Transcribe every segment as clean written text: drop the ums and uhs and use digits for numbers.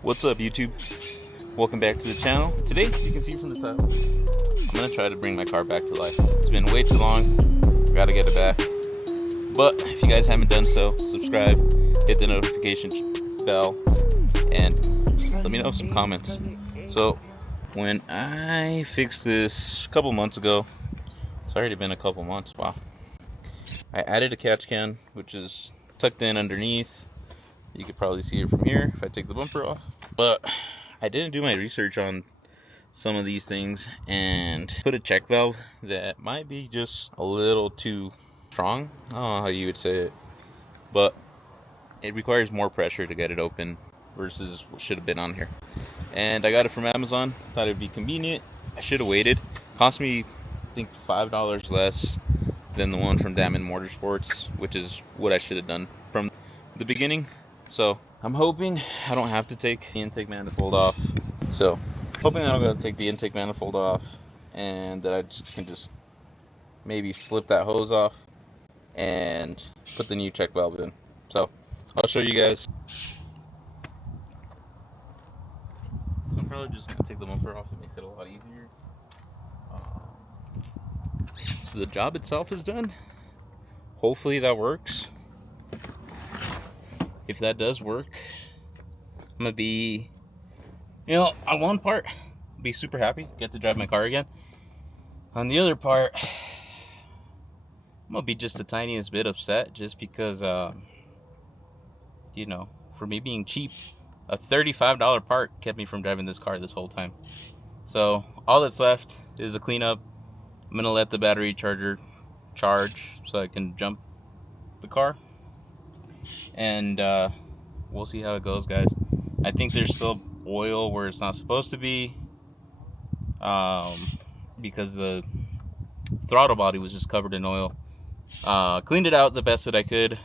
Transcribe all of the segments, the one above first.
What's up, YouTube? Welcome back to the channel. Today, as you can see from the title, I'm gonna try to bring my car back to life. It's been way too long. I gotta get it back. But if you guys haven't done so, subscribe, hit the notification bell, and let me know some comments. So, when I fixed this a couple months ago, it's already been a couple months. Wow. I added a catch can, which is tucked in underneath. You could probably see it from here if I take the bumper off. But I didn't do my research on some of these things and put a check valve that might be just a little too strong. I don't know how you would say it, but it requires more pressure to get it open versus what should have been on here. And I got it from Amazon. Thought it'd be convenient. I should have waited. Cost me, I think, $5 less than the one from Diamond Motorsports, which is what I should have done from the beginning. So I'm hoping I don't have to take the intake manifold off. So hoping I don't gotta take the intake manifold off, and that I can just maybe slip that hose off and put the new check valve in. So I'll show you guys. So I'm probably just gonna take the bumper off. It makes it a lot easier. So the job itself is done. Hopefully that works. If that does work, I'm gonna be, on one part, be super happy, get to drive my car again. On the other part, I'm gonna be just the tiniest bit upset, just because, for me being cheap, a $35 part kept me from driving this car this whole time. So all that's left is the cleanup. I'm gonna let the battery charger charge so I can jump the car. And we'll see how it goes, guys. I think there's still oil where it's not supposed to be, because the throttle body was just covered in oil. Cleaned it out the best that I could.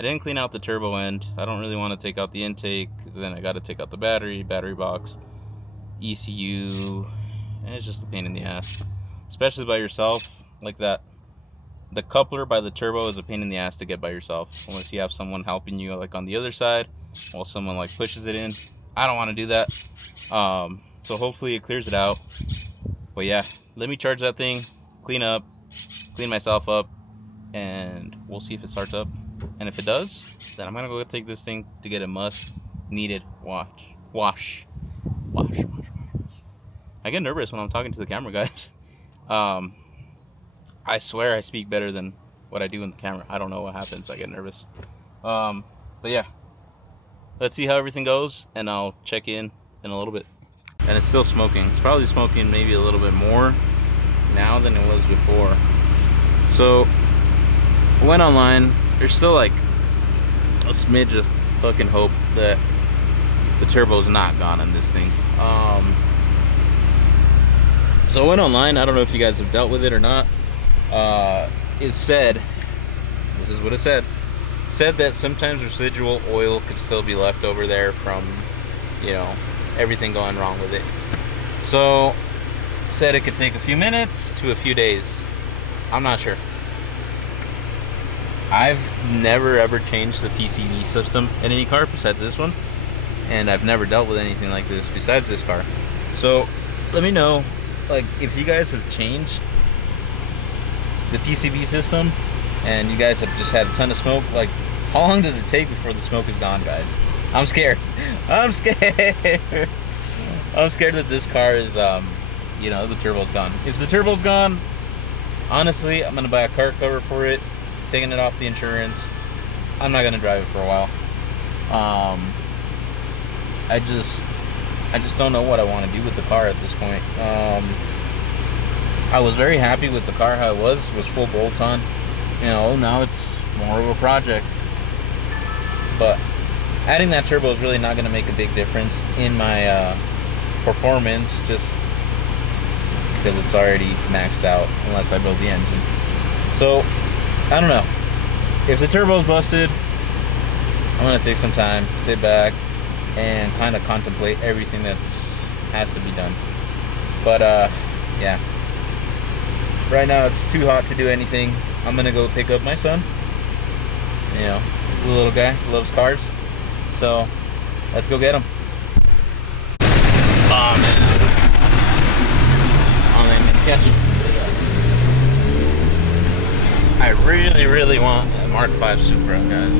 I didn't clean out the turbo end. I don't really want to take out the intake, because then I got to take out the battery box, ECU, and it's just a pain in the ass, especially by yourself like that. The coupler by the turbo is a pain in the ass to get by yourself, unless you have someone helping you, like on the other side, while someone like pushes it in. I don't want to do that. So hopefully it clears it out. But yeah, let me charge that thing, clean myself up, and we'll see if it starts up. And if it does, then I'm gonna go take this thing to get a must-needed wash. I get nervous when I'm talking to the camera, guys. I swear I speak better than what I do in the camera. I don't know what happens. I get nervous. But yeah, let's see how everything goes, and I'll check in a little bit. And it's still smoking. It's probably smoking maybe a little bit more now than it was before. So I went online. There's still like a smidge of fucking hope that the turbo's not gone on this thing. So I went online. I don't know if you guys have dealt with it or not. It said, this is what it said that sometimes residual oil could still be left over there from, everything going wrong with it. So it said it could take a few minutes to a few days. I'm not sure. I've never ever changed the PCV system in any car besides this one, and I've never dealt with anything like this besides this car. So let me know, like, if you guys have changed the PCV system and you guys have just had a ton of smoke. Like, how long does it take before the smoke is gone, guys? I'm scared. I'm scared that this car is the turbo's gone. If the turbo's gone, honestly, I'm gonna buy a car cover for it, taking it off the insurance. I'm not gonna drive it for a while. I just don't know what I want to do with the car at this point. I was very happy with the car how it was full bolt on. Now it's more of a project. But adding that turbo is really not going to make a big difference in my performance, just because it's already maxed out unless I build the engine. So I don't know. If the turbo's busted, I'm going to take some time, sit back, and kind of contemplate everything that has to be done. But yeah. Right now it's too hot to do anything. I'm gonna go pick up my son. He's a little guy, loves cars. So let's go get him. Oh man. Oh man, catch it. I really want a Mark V Supra, guys.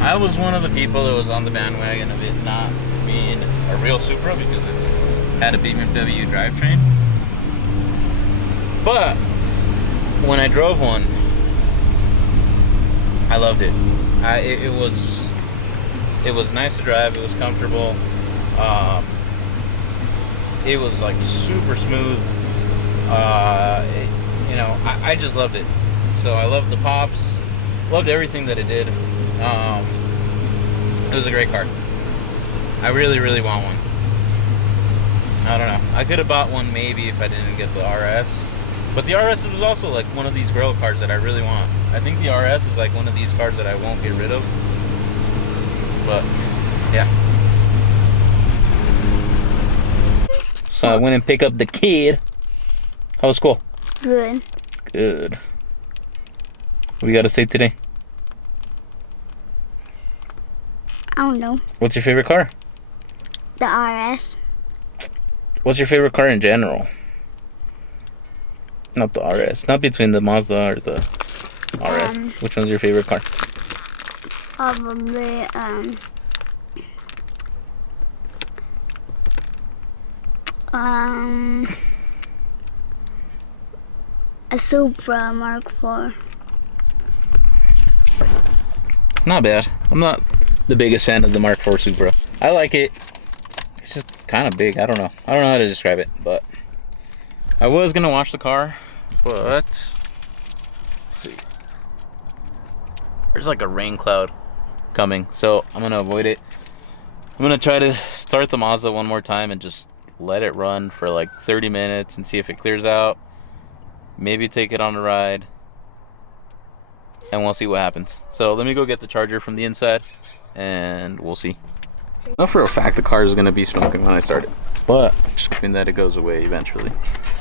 I was one of the people that was on the bandwagon of it not being a real Supra because it had a BMW drivetrain. But when I drove one, I loved it. It was nice to drive. It was comfortable. It was like super smooth. You know, I just loved it. So I loved the pops, loved everything that it did. It was a great car. I really want one. I don't know. I could have bought one maybe if I didn't get the RS. But the RS was also like one of these girl cars that I really want. I think the RS is like one of these cars that I won't get rid of. But, yeah. So I went and picked up the kid. How was school? Good. Good. What do you got to say today? I don't know. What's your favorite car? The RS. What's your favorite car in general? Not the RS. Not between the Mazda or the RS. Which one's your favorite car? Probably, a Supra Mark IV. Not bad. I'm not the biggest fan of the Mark IV Supra. I like it. It's just kind of big. I don't know how to describe it, but I was gonna wash the car, but let's see. There's like a rain cloud coming, so I'm gonna avoid it. I'm gonna try to start the Mazda one more time and just let it run for like 30 minutes and see if it clears out. Maybe take it on a ride, and we'll see what happens. So let me go get the charger from the inside, and we'll see. I know for a fact the car is going to be smoking when I start it, but just hoping that it goes away eventually.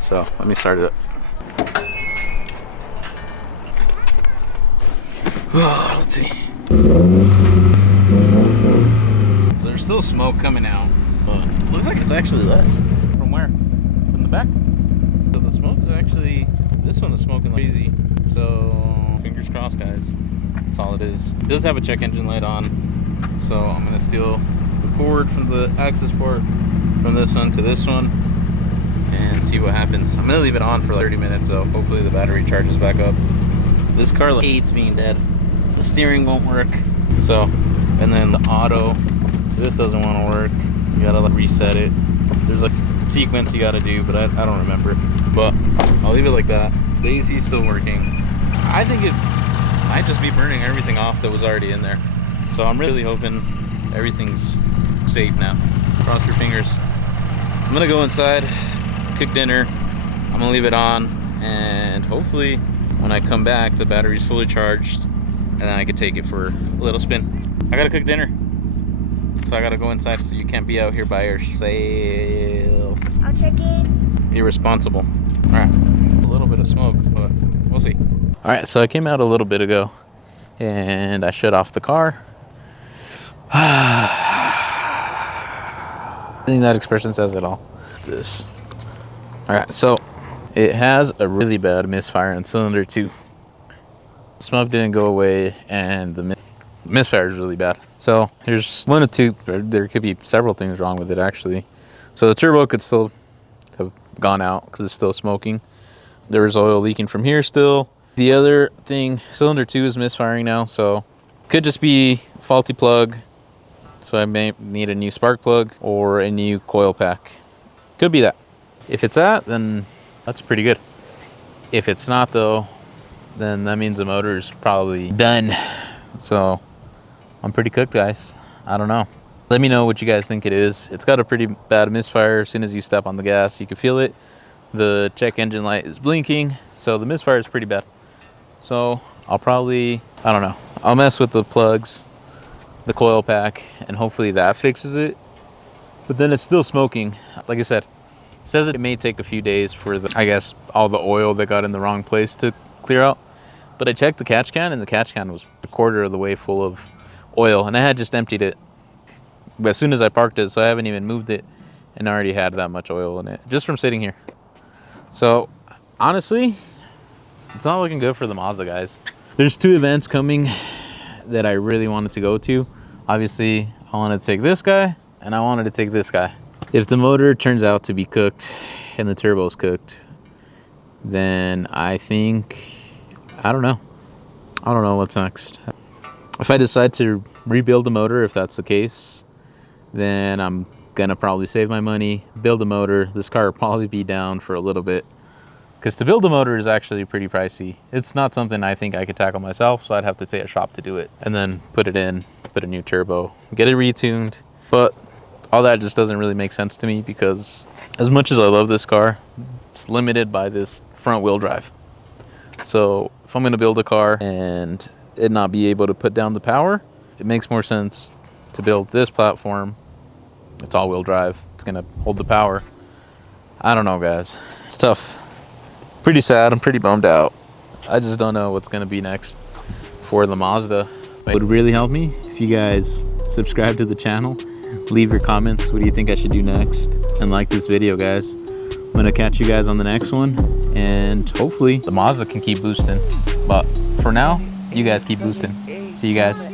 So let me start it up. Oh, let's see. So there's still smoke coming out, but it looks like it's actually less. From where? From the back? So the smoke is actually, this one is smoking like crazy. So fingers crossed, guys. That's all it is. It does have a check engine light on, so I'm gonna steal the cord from the access port from this one to this one and see what happens. I'm gonna leave it on for like 30 minutes, so hopefully the battery charges back up. This car hates being dead. The steering won't work, so, and then the auto, this doesn't want to work. You gotta like reset it. There's like sequence you gotta do, but I don't remember. But I'll leave it like that. The AC is still working. I think it might just be burning everything off that was already in there. So I'm really hoping everything's safe now. Cross your fingers. I'm gonna go inside, cook dinner. I'm gonna leave it on, and hopefully when I come back the battery's fully charged, and then I can take it for a little spin. I gotta cook dinner, so I gotta go inside, so you can't be out here by yourself. I'll check it. Irresponsible. All right, a little bit of smoke, but we'll see. All right, so I came out a little bit ago, and I shut off the car. I think that expression says it all. This. All right, so it has a really bad misfire on cylinder 2. Smoke didn't go away, and the misfire is really bad. So here's one of two. There could be several things wrong with it, actually. So the turbo could still have gone out because it's still smoking. There was oil leaking from here still. The other thing, cylinder 2 is misfiring now, so could just be faulty plug. So I may need a new spark plug or a new coil pack. Could be that. If it's that, then that's pretty good. If it's not, though, then that means the motor is probably done. So I'm pretty cooked, guys. I don't know. Let me know what you guys think it is. It's got a pretty bad misfire. As soon as you step on the gas, you can feel it. The check engine light is blinking, so the misfire is pretty bad. So I'll probably, I don't know, I'll mess with the plugs, the coil pack, and hopefully that fixes it. But then it's still smoking. Like I said, it says it may take a few days for the, I guess, all the oil that got in the wrong place to clear out. But I checked the catch can, and the catch can was a quarter of the way full of oil, and I had just emptied it But as soon as I parked it, so I haven't even moved it, and I already had that much oil in it just from sitting here. So honestly, it's not looking good for the Mazda, guys. There's 2 events coming that I really wanted to go to. Obviously, I wanted to take this guy, and I wanted to take this guy. If the motor turns out to be cooked and the turbo's cooked, then I think, I don't know what's next. If I decide to rebuild the motor, if that's the case, then I'm gonna probably save my money, build a motor. This car will probably be down for a little bit, because to build a motor is actually pretty pricey. It's not something I think I could tackle myself, so I'd have to pay a shop to do it, and then put it in, put a new turbo, get it retuned. But all that just doesn't really make sense to me, because as much as I love this car, it's limited by this front wheel drive. So if I'm gonna build a car and it not be able to put down the power, it makes more sense to build this platform. It's all wheel drive, it's gonna hold the power. I don't know, guys, it's tough. Pretty sad, I'm pretty bummed out. I just don't know what's gonna be next for the Mazda. It would really help me if you guys subscribe to the channel, leave your comments, what do you think I should do next, and like this video, guys. I'm gonna catch you guys on the next one, and hopefully the Mazda can keep boosting. But for now, you guys keep boosting. See you guys.